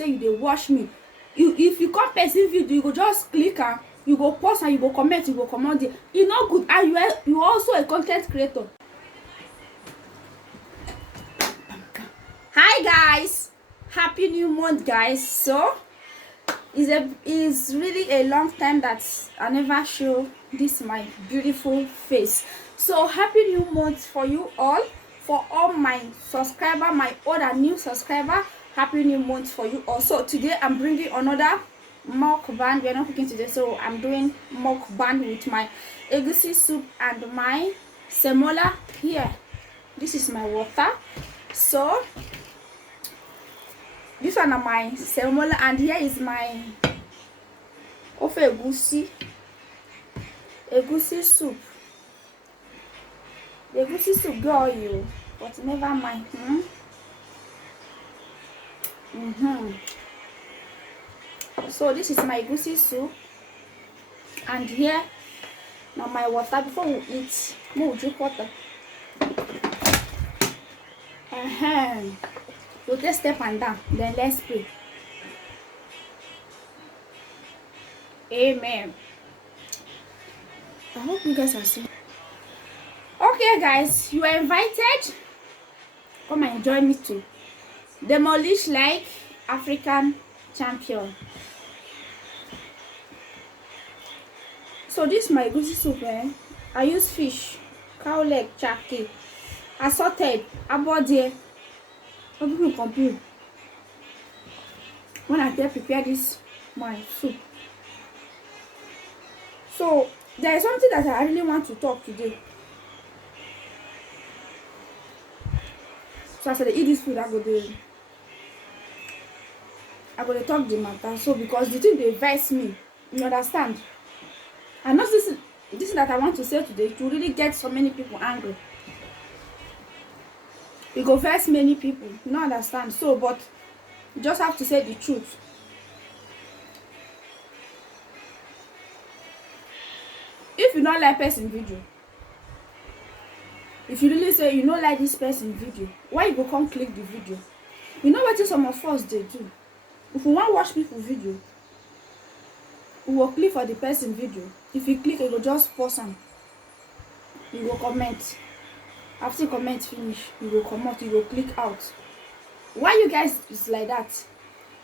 say you dey watch me, if you come person video, you go just click am, you go post and you go comment, you go comot there. E no good. And you also a content creator. Hi guys, happy new month guys. So it's really a long time that I never show this my beautiful face. So happy new month for you all, for all my subscriber, my old and new subscriber. Happy new month for you all. So today I'm bringing another mukbang. We are not cooking today, so I'm doing mukbang with my egusi soup and my semola. Here, this is my water. So this one is my semola, and here is my ofe egusi soup. The egusi soup go you, but never mind. So this is my egusi soup, and here now my water. Before we eat, we'll drink water. We'll just step and down, then let's pray. Amen. I hope you guys are seeing. Okay guys, you are invited. Come and join me too. Demolish like African champion. So this is my egusi soup. I use fish, cow leg, chaki, assorted, abodie. Some people confuse when I prepare this my soup. So there is something that I really want to talk today. So as I eat this food, I go to talk the matter. So because the thing they vex me, you understand? And not this that I want to say today to really get so many people angry. It go vex many people, you don't understand. So but you just have to say the truth. If you don't like person video, if you really say you don't like this person video, why you go come click the video? You know what some of us they do? If we want to watch people video, we will click for the person video. If you click, you go just pause them. You go comment. After comment finish, you go come out, you go click out. Why you guys is like that?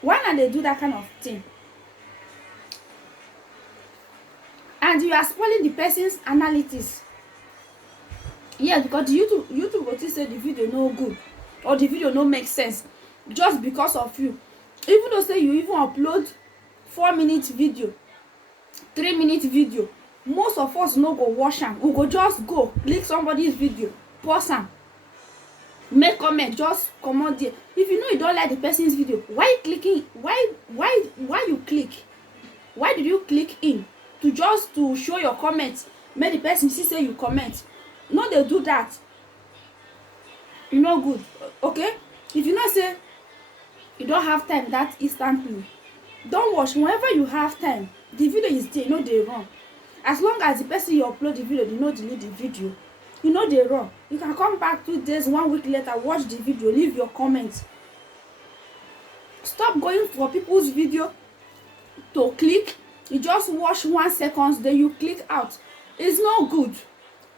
Why not they do that kind of thing? And you are spoiling the person's analytics. Yes, because YouTube will say the video no good or the video no make sense just because of you. Even though say you even upload 4-minute video, 3-minute video, most of us no go watch them. We go just go click somebody's video, pause them, make comment, just comment there. If you know you don't like the person's video, why clicking? Why you click? Why did you click in? To show your comments, make the person see say you comment. No, they do that. You know good. Okay? If you not say you don't have time that instantly, don't watch. Whenever you have time, the video is there, you know they run. As long as the person you upload the video, you know delete the video, you know they run. You can come back 2 days, 1 week later, watch the video, leave your comments. Stop going for people's video to click. You just watch 1 second, then you click out. It's not good.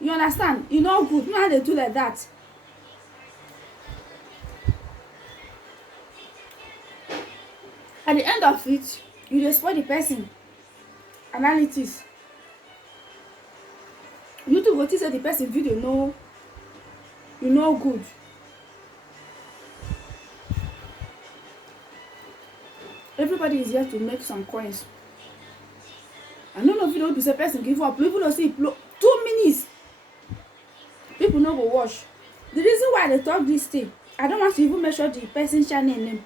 You understand? It's not good. You know how they do like that. At the end of it, you just spoil the person analytics. YouTube will say the person video no, you know good. Everybody is here to make some coins. And none of you know to say person give up. People don't see 2 minutes. People no go watch. The reason why they talk this thing, I don't want to even measure the person's channel name.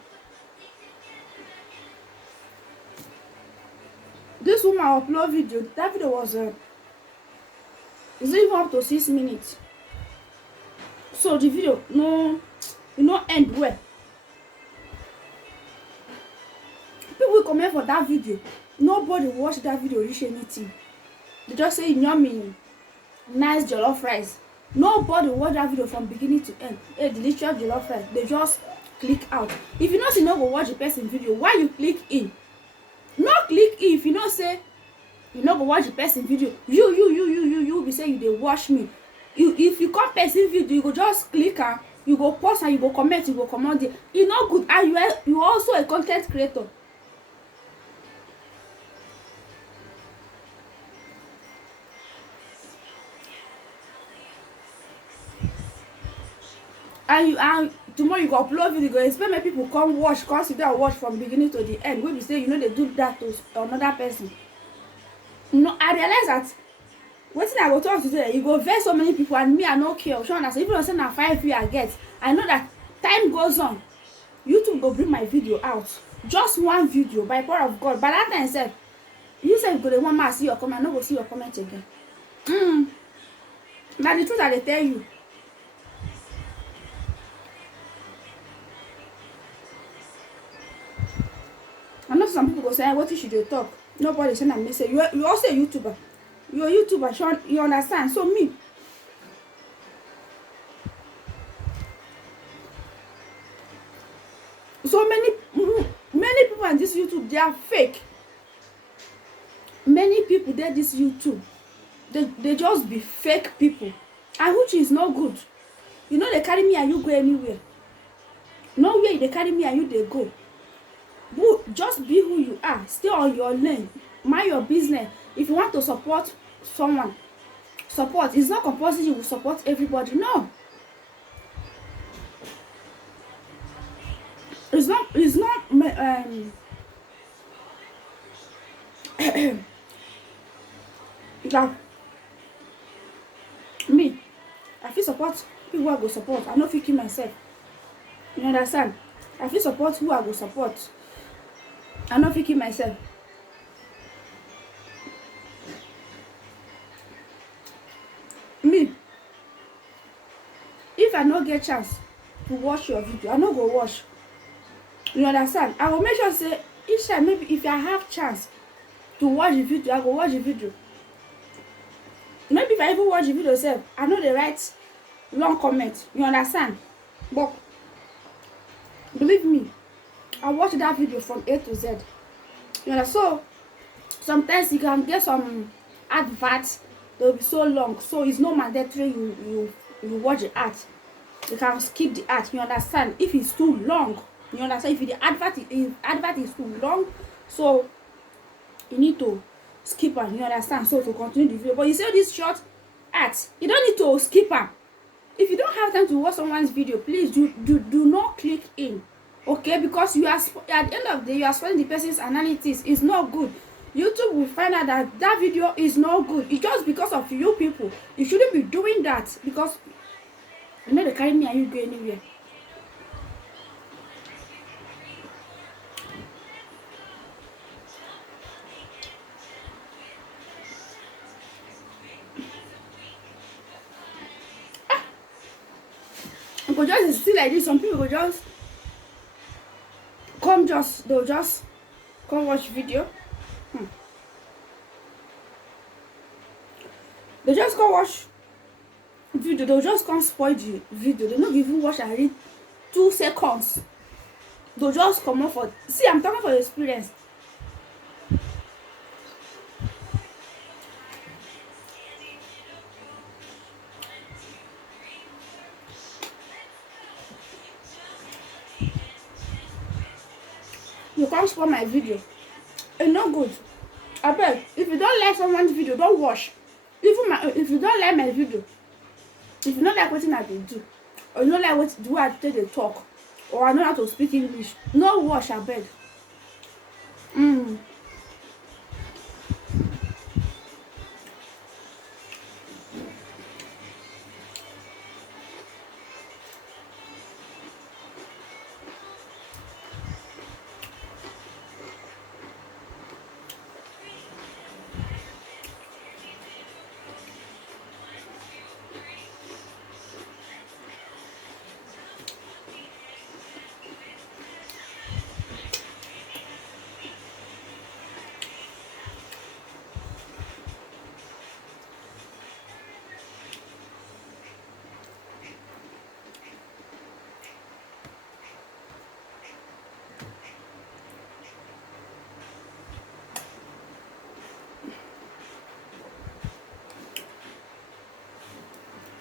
This woman upload video. That video was is even up to 6 minutes. So the video no, you know, end well. People comment for that video. Nobody watched that video reach anything. They just say yummy, nice jollof rice. Nobody watched that video from beginning to end. Hey, delicious jollof rice. They just click out. If you know say you no go watch the person video, why you click in? No click in if you know say you no go watch the person video. You be say you dey watch me. If you come person video, you go just click am, you go pause and you go comment, you go comot there. E no good. And you also a con ten t creator. And tomorrow you go upload video, you go expect make people come watch, come sit down watch from beginning to the end, wey be say you no dey do that to another person. No, I realize that wetin I go talk today, you go vex so many people, and me I no care. Shey una say even though say na 5 view I get, I know that time goes on, YouTube go bring my video out. Just one video by power of God. By that time sef, you sef go dey want make I see your comment, I no go see your comment again. Na the truth I dey tell you. I know some people go say, wetin she dey talk? Nobody send am message. You also a YouTuber. You a YouTuber, sure, you understand? So me, so many people on this YouTube, they are fake. Many people dey this YouTube, they just be fake people, and which is not good. You know they carry me and you go anywhere. Nowhere they carry me and you they go. Just be who you are. Stay on your lane. Mind your business. If you want to support someone, support. It's not compulsory you will support everybody. No. It's not like me. I feel support people who I go support. I no fit kill myself. You understand? I feel support who I go support. I no fit kill myself. Me, if I no get chance to watch your video, I no go watch. You understand? I will make sure say each time, maybe if I have chance to watch the video, I go watch the video. Maybe if I even watch the video sef, I know dey write long comment. You understand? But believe me, I watch that video from A to Z. You know, so sometimes you can get some adverts, they'll be so long, so it's not mandatory you watch the ad. You can skip the ad. You understand? If it's too long, you understand? If the advert is too long, so you need to skip am. You understand? So to continue the video. But you see this short ads, you don't need to skip am. If you don't have time to watch someone's video, please do not click in. Okay, because you are at the end of the day you are spoiling the person's analytics. It's not good. YouTube will find out that that video is not good. It's just because of you people. You shouldn't be doing that, because you know they carry me and you go anywhere. But just still like this, some people go just come, they'll just come watch video. They just come watch video, they'll just come spoil the video. They not even watch and read 2 seconds. They'll just come up for, see, I'm talking for experience. You can't spoil my video. It's not good. I beg, if you don't like someone's video, don't watch. Even if you don't like my video, if you don't like what I do, or you don't like what do I tell they talk, or I know how to speak English, no watch, I beg.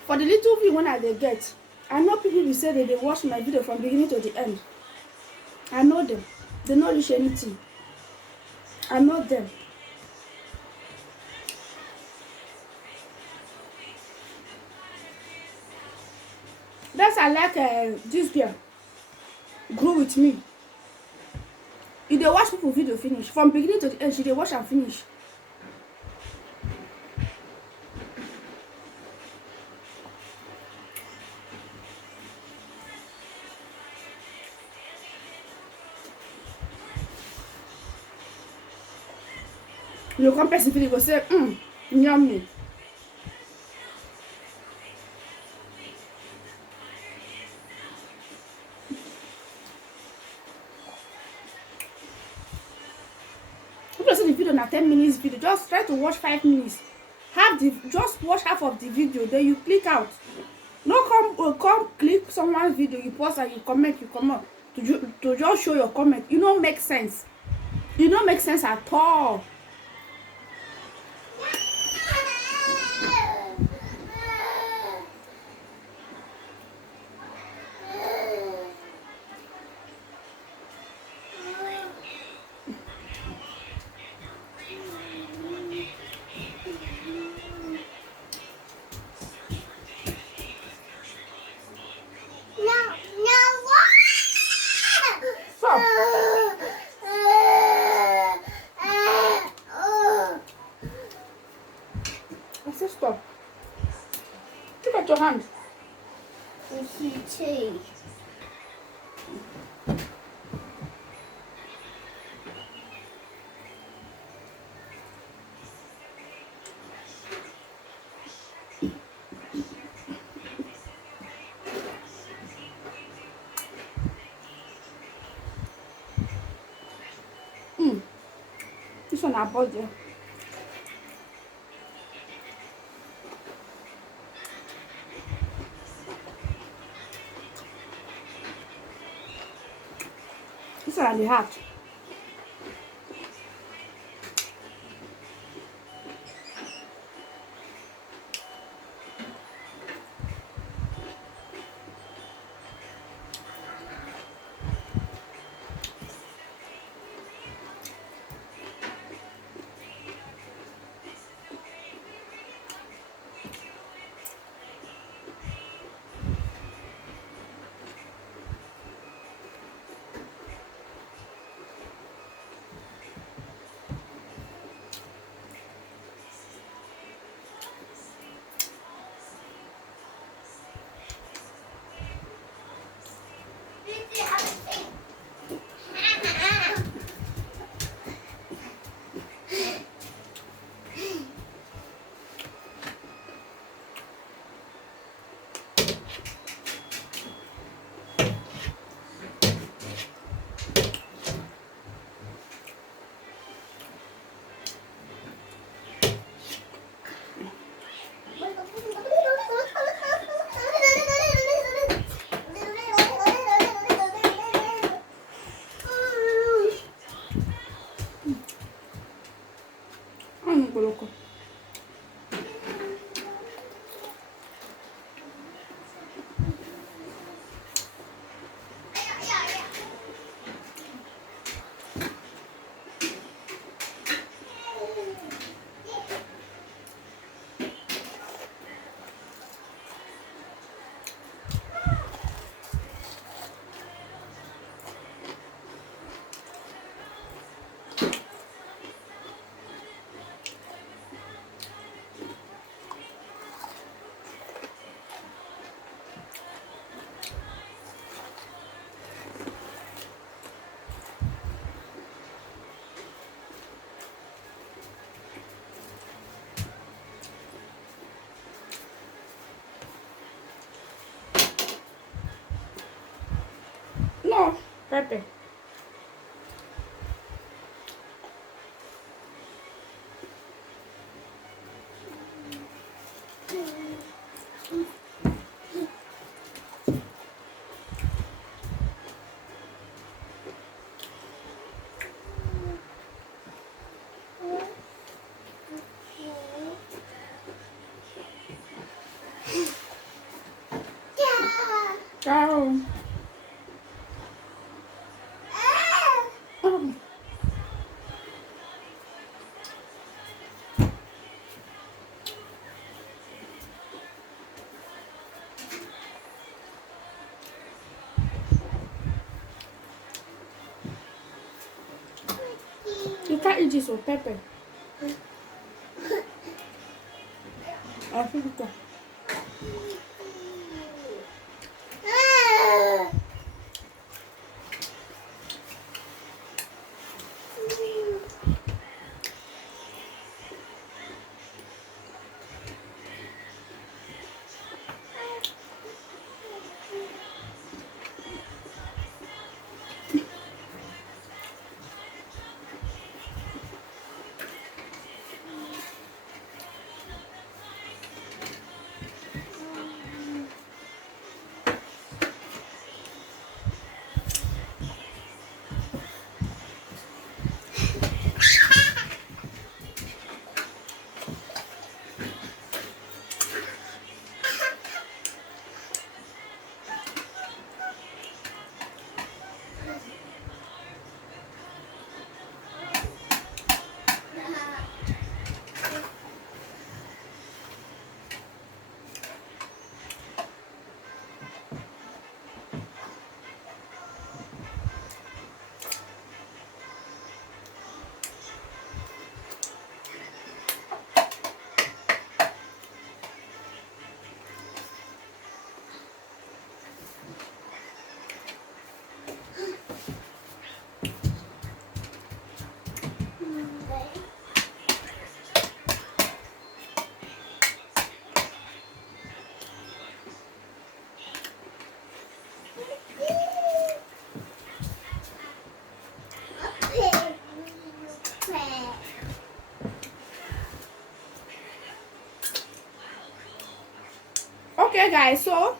For the little view when I dey get, I know people will say that they watch my video from beginning to the end. I know them. They no reach anything. I know them. That's I like this girl grew with me. If they watch people video finish from beginning to the end, she dey watch and finish. You come person video go say, yummy. If you see the video na 10 minutes video, just try to watch 5 minutes. Just watch half of the video, then you click out. No come click someone's video, you pause and you comment, you come out to just show your comment. You don't make sense. You don't make sense at all. Stop. Look at your hand. tea. This one I bought there. This one the heart. Coloco. No, pepper. Ciao. Oh. You can't eat this with pepper. I feel it. Okay, guys, so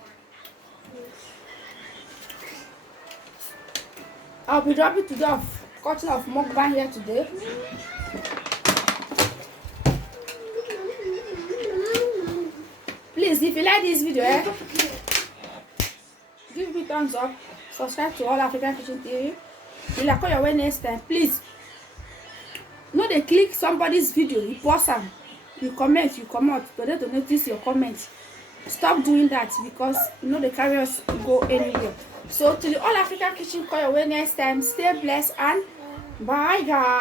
I'll be dropping today of cutting of mukbang here today. Please, if you like this video, give me thumbs up, subscribe to All African Kitchen TV. Will I call your way next time? Please, no, they click somebody's video, you pause am, you comment, you come out, but they don't notice your comments. Stop doing that because you know the carry us go anywhere. So to the All African Kitchen, call your way next time. Stay blessed and bye, guys.